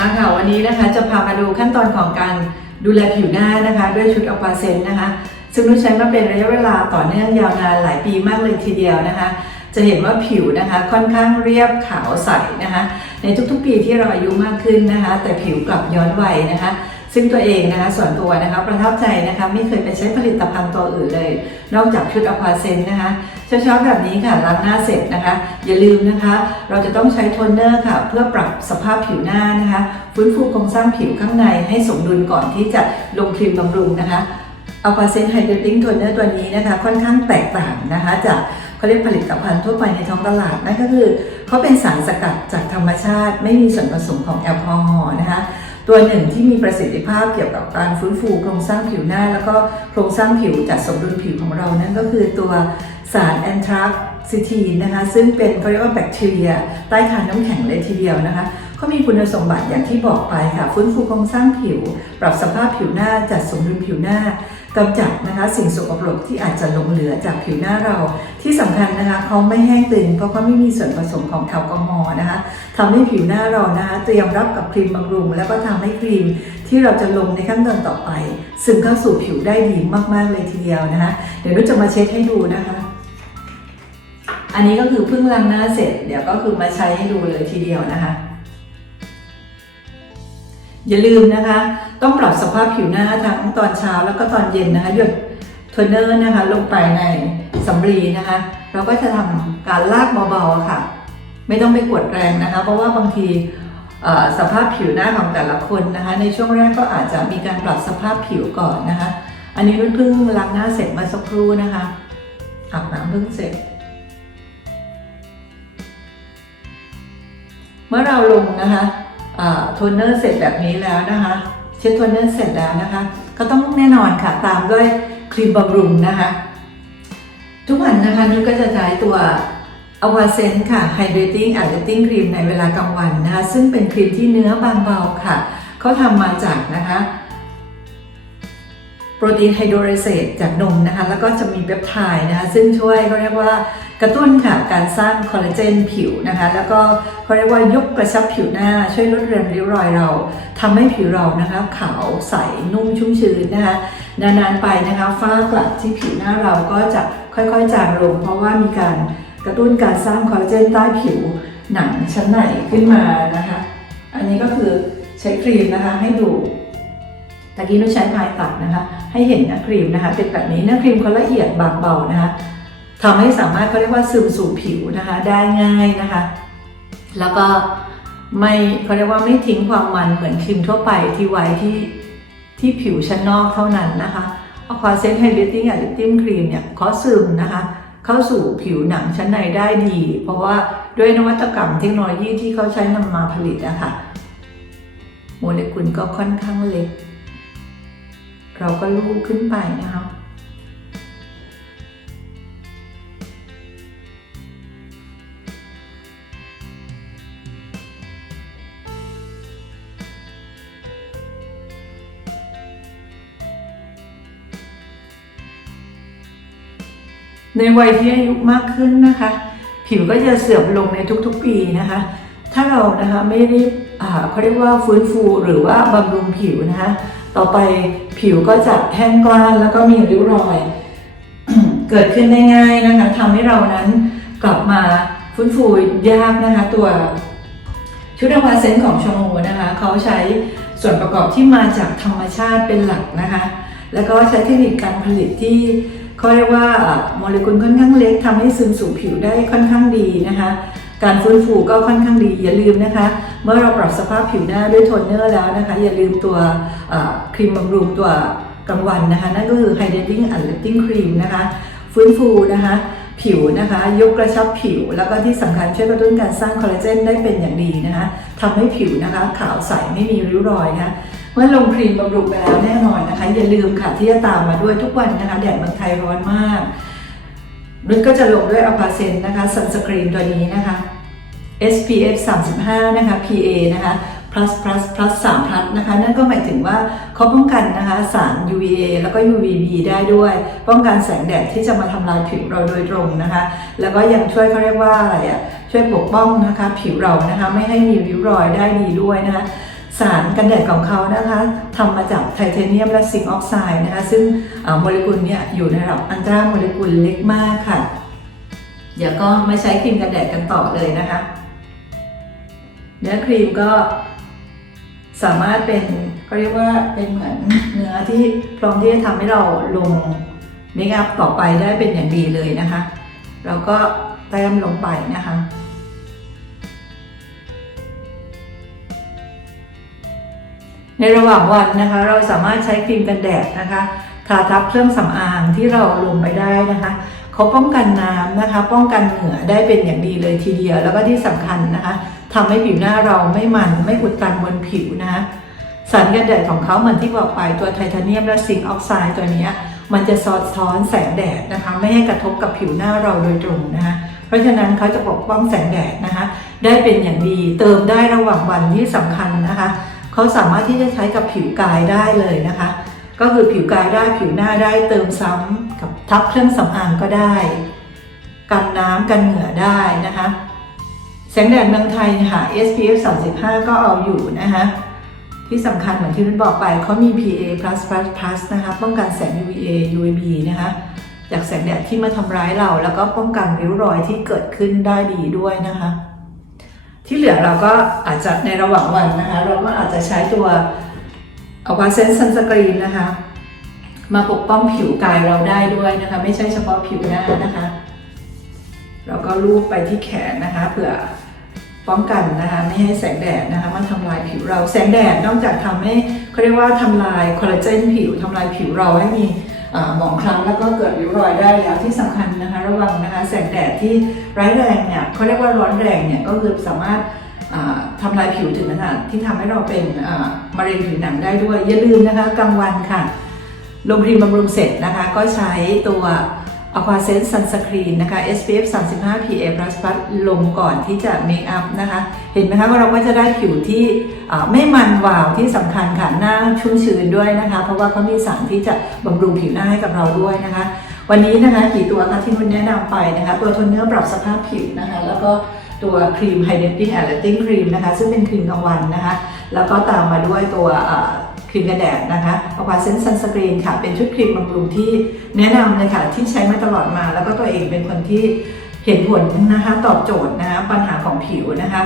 มาค่ะวันนี้นะคะจะพามาดูขั้นตอนของการดูแลผิวหน้านะคะ ด้วยชุดอควาเซนนะคะ ซึ่งนุ้ใช้มาเป็นระยะเวลาต่อเนื่องยาวนานหลายปีมากเลยทีเดียวนะคะ จะเห็นว่าผิวนะคะค่อนข้างเรียบขาวใสนะคะ ในทุกๆปีที่เราอายุมากขึ้นนะคะ แต่ผิวกลับย้อนวัยนะคะ ซึ่งตัวเองนะคะส่วนตัวนะคะประทับใจนะคะไม่เคยไปใช้ผลิตภัณฑ์ตัวอื่นเลย นอกจากชุดอควาเซนนะคะเช้าๆแบบนี้ค่ะล้างหน้าเสร็จนะคะ อย่าลืมนะคะ เราจะต้องใช้โทนเนอร์ค่ะ เพื่อปรับสภาพผิวหน้านะคะ ฟื้นฟูโครงสร้างผิวข้างในให้สมดุลก่อนที่จะลงครีมบำรุงนะคะอควาเซนไฮเดรติ้งโทนเนอร์ตัวนี้นะคะ ค่อนข้างแตกต่างนะคะ จากเขาเรียกผลิตภัณฑ์ทั่วไปในท้องตลาดนั่นก็คือเขาเป็นสารสกัดจากธรรมชาติ ไม่มีส่วนผสมของแอลกอฮอล์นะคะ ตัวหนึ่งที่มีประสิทธิภาพเกี่ยวกับการฟื้นฟูโครงสร้างผิวหน้า แล้วก็โครงสร้างผิวจัดสมดุลผิวของเรานั่นก็คือตัวสารแอนทรักซิทีนนะคะซึ่งเป็นเขาเรียกว่าแบคทีเรีย ใต้คานน้ำแข็งเลยทีเดียวนะคะเขามีคุณสมบัติอย่างที่บอกไปค่ะฟื้นฟูโครงสร้างผิว ปรับสภาพผิวหน้าจัดสมดุลผิวหน้า กำจัดนะคะสิ่งสกปรกที่อาจจะหลงเหลือจากผิวหน้าเรา ที่สำคัญนะคะเขาไม่แห้งตึงเพราะเขาไม่มีส่วนผสมของแอลกอฮอล์นะคะทำให้ผิวหน้าเรานะคะเตรียมรับกับครีมบำรุง แล้วก็ทำให้ครีมที่เราจะลงในขั้นตอนต่อไป ซึมเข้าสู่ผิวได้ดีมากๆเลยทีเดียวนะคะเดี๋ยวนุชจะมาเช็ดให้ดูนะคะอันนี้ก็คือเพิ่งล้างหน้าเสร็จ เดี๋ยวก็คือมาใช้ให้ดูเลยทีเดียวนะคะ อย่าลืมนะคะ ต้องปรับสภาพผิวหน้าทั้งตอนเช้าแล้วก็ตอนเย็นนะคะหยดโทนเนอร์นะคะลงไปในสำลีนะคะ เราก็จะทำการลากเบาๆค่ะ ไม่ต้องไปกดแรงนะคะ เพราะว่าบางทีสภาพผิวหน้าของแต่ละคนนะคะ ในช่วงแรกก็อาจจะมีการปรับสภาพผิวก่อนนะคะ อันนี้เพิ่งล้างหน้าเสร็จมาสักครู่นะคะอาบน้ำเพิ่งเสร็จ เมื่อเราลงนะคะโทนเนอร์เสร็จแบบนี้แล้วนะคะ เช็ดโทนเนอร์เสร็จแล้วนะคะ ก็ต้องแน่นอนค่ะตามด้วยครีมบำรุงนะคะ ทุกวันนะคะนุ้ยก็จะใช้ตัวอวาเซนค่ะ Hydrating a d d i t i n g Cream ในเวลากลางวันนะคะ ซึ่งเป็นครีมที่เนื้อบางเบาค่ะ เขาทำมาจากนะคะโปรตีนไฮโดรเซตจากนมนะคะ แล้วก็จะมีเปปไทด์นะคะ ซึ่งช่วยเขาเรียกว่า กระตุ้นค่ะการสร้างคอลลาเจนผิวนะคะ แล้วก็เขาเรียกว่ายกกระชับผิวหน้า ช่วยลดเรือนริ้วรอยเราทำให้ผิวเรานะคะขาวใสนุ่มชุ่มชื้นนะคะ นานๆไปนะคะฝ้ากระที่ผิวหน้าเราก็จะค่อยๆจางลง เพราะว่ามีการกระตุ้นการสร้างคอลลาเจนใต้ผิวหนังชั้นในขึ้นมานะคะ อันนี้ก็คือใช้ครีมนะคะให้ดูตะกี้นุ้ใช้พายตัดนะคะ ให้เห็นนื้อครีมนะคะ เป็นแบบนี้นื้อครีมเขาละเอียดบางเบานะคะ ทำให้สามารถเขาเรียกว่าซึมสู่ผิวนะคะ ได้ง่ายนะคะ แล้วก็ไม่เขาเรียกว่าไม่ทิ้งความมันเหมือนครีมทั่วไปที่ไว้ที่ที่ผิวชั้นนอกเท่านั้นนะคะเอาควาเซนไฮเดรติ้งอะลิปติ้มครีมเนี่ยเขาซึมนะคะ เข้าสู่ผิวหนังชั้นในได้ดี เพราะว่าด้วยนวัตกรรมเทคโนโลยีที่เขาใช้นำมาผลิตนะคะโมเลกุลก็ค่อนข้างเล็ก เราก็ลูบขึ้นไปนะคะ ในวัยที่อายุมากขึ้นนะคะ ผิวก็จะเสื่อมลงในทุกๆปีนะคะ ถ้าเรานะคะไม่ได้เขาเรียกว่าฟื้นฟูหรือว่าบำรุงผิวนะคะ ต่อไปผิวก็จะแห้งกร้านแล้วก็มีริ้วรอย เกิดขึ้นได้ง่ายนะคะทำให้เรานั้นกลับมาฟื้นฟูยากนะคะตัวชุดอวาเซนของชโมนะคะเขาใช้ส่วนประกอบที่มาจากธรรมชาติเป็นหลักนะคะ แล้วก็ใช้เทคนิคการผลิตที่ เขาเรียกว่าโมเลกุลค่อนข้างเล็กทำให้ซึมสู่ผิวได้ค่อนข้างดีนะคะ การฟื้นฟูก็ค่อนข้างดีอย่าลืมนะคะ เมื่อเราปรับสภาพผิวหน้าด้วยโทนเนอร์แล้วนะคะ อย่าลืมตัวครีมบำรุงตัวกลางวันนะคะ นั่นก็คือ Hydrating and Lifting Cream นะคะ ฟื้นฟูนะคะผิวนะคะ ยกกระชับผิว แล้วก็ที่สำคัญช่วยกระตุ้นการสร้างคอลลาเจนได้เป็นอย่างดีนะคะทำให้ผิวนะคะ ขาวใสไม่มีริ้วรอยนะคะ มื่อลงครีมบำรุงไปแล้วแน่นอนนะคะ อย่าลืมค่ะที่จะตามมาด้วยทุกวันนะคะ แดดเมืองไทยร้อนมากนุชก็จะลงด้วยอพาเซนนะคะซันสกรีนตัวนี้นะคะ SPF 35 นะคะ PA นะคะ plus plus plus 3 plus นะคะ นั่นก็หมายถึงว่าเขาป้องกันนะคะ สาร UVA แล้วก็ UVB ได้ด้วย ป้องกันแสงแดดที่จะมาทำลายผิวเราโดยตรงนะคะ แล้วก็ยังช่วยเขาเรียกว่าอะไรอะช่วยปกป้องนะคะ ผิวเรานะคะ ไม่ให้มีริ้วรอยได้ดีด้วยนะคะ สารกันแดดของเขานะคะทำมาจากไทเทเนียมและซิงค์ออกไซด์นะคะ ซึ่งโมเลกุลเนี่ยอยู่ในระดับอันตราโมเลกุลเล็กมากค่ะ เดี๋ยวก็ไมาใช้ครีมกันแดดกันต่อเลยนะคะ เนื้อครีมก็สามารถเป็นเขาเรียกว่าเป็นเหมือนเนื้อที่พร้อมที่จะทำให้เราลงเมคอัพต่อไปได้เป็นอย่างดีเลยนะคะเราก็แต้มลงไปนะคะ ในระหว่างวันนะคะ เราสามารถใช้ครีมกันแดดนะคะทาทับเครื่องสำอางที่เราลงไปได้นะคะเขาป้องกันน้ำนะคะ ป้องกันเหงื่อได้เป็นอย่างดีเลยทีเดียว แล้วก็ที่สำคัญนะคะทำให้ผิวหน้าเราไม่มันไม่อุดตันบนผิวนะคะสารกันแดดของเขาเหมือนที่บอกไปตัวไทเทเนียมและซิงค์ออกไซด์ตัวนี้มันจะสอดซ้อนแสงแดดนะคะ ไม่ให้กระทบกับผิวหน้าเราโดยตรงนะคะเพราะฉะนั้นเขาจะปกป้องแสงแดดนะคะ ได้เป็นอย่างดีเติมได้ระหว่างวันที่สำคัญนะคะ เขาสามารถที่จะใช้กับผิวกายได้เลยนะคะ ก็คือผิวกายได้ผิวหน้าได้เติมซ้ำกับทับเครื่องสำอางก็ได้ กันน้ำกันเหงื่อได้นะคะแสงแดดเมืองไทยค่ะ SPF 35 ก็เอาอยู่นะคะที่สำคัญเหมือนที่รุ่นบอกไปเขามี PA++ นะคะป้องกันแสง UVA UVB นะคะจากแสงแดดที่มาทำร้ายเรา แล้วก็ป้องกันริ้วรอยที่เกิดขึ้นได้ดีด้วยนะคะ ที่เหลือเราก็อาจจะในระหว่างวันนะคะ เราก็อาจจะใช้ตัวอวาเซนซันสกรีนนะคะ มาปกป้องผิวกายเราได้ด้วยนะคะ ไม่ใช่เฉพาะผิวหน้านะคะ เราก็ลูบไปที่แขนนะคะเผื่อป้องกันนะคะ ไม่ให้แสงแดดนะคะมันทำลายผิวเราแสงแดดนอกจากทำให้เขาเรียกว่าทำลายคอลลาเจนผิวทำลายผิวเราให้มี หมองคล้ำแล้วก็เกิดริ้วรอยได้แล้วที่สำคัญนะคะ ระวังนะคะแสงแดดที่ร้ายแรงเนี่ยเขาเรียกว่าร้อนแรงเนี่ยก็คือสามารถอ่าทำลายผิวถึงขนาดที่ทำให้เราเป็นมะเร็งผิวหนังได้ด้วยอย่าลืมนะคะกลางวันค่ะลงครีมบำรุงเสร็จนะคะ ก็ใช้ตัว Aqua Sense Sunscreen นะคะ SPF 35 PA++ ลงก่อนที่จะเมคอัพนะคะ เห็นไหมคะว่าเราก็จะได้ผิวที่ไม่มันวาวที่สำคัญค่ะ หน้าชุ่มชื้นด้วยนะคะ เพราะว่าเขามีสารที่จะบำรุงผิวหน้าให้กับเราด้วยนะคะ วันนี้นะคะกี่ตัวคะที่คุณแนะนำไปนะคะ ตัวทนเนอร์ปรับสภาพผิวนะคะ แล้วก็ตัวครีม Hydrating and Lighting Cream นะคะ ซึ่งเป็นครีมกลางวันนะคะ แล้วก็ตามมาด้วยตัว ครีมกันแดดนะคะอควาเซนซันสกรีนค่ะ เป็นชุดครีมบำรุงที่แนะนำเลยค่ะ ที่ใช้มาตลอดมา แล้วก็ตัวเองเป็นคนที่เห็นผลนะคะ ตอบโจทย์นะคะปัญหาของผิวนะคะ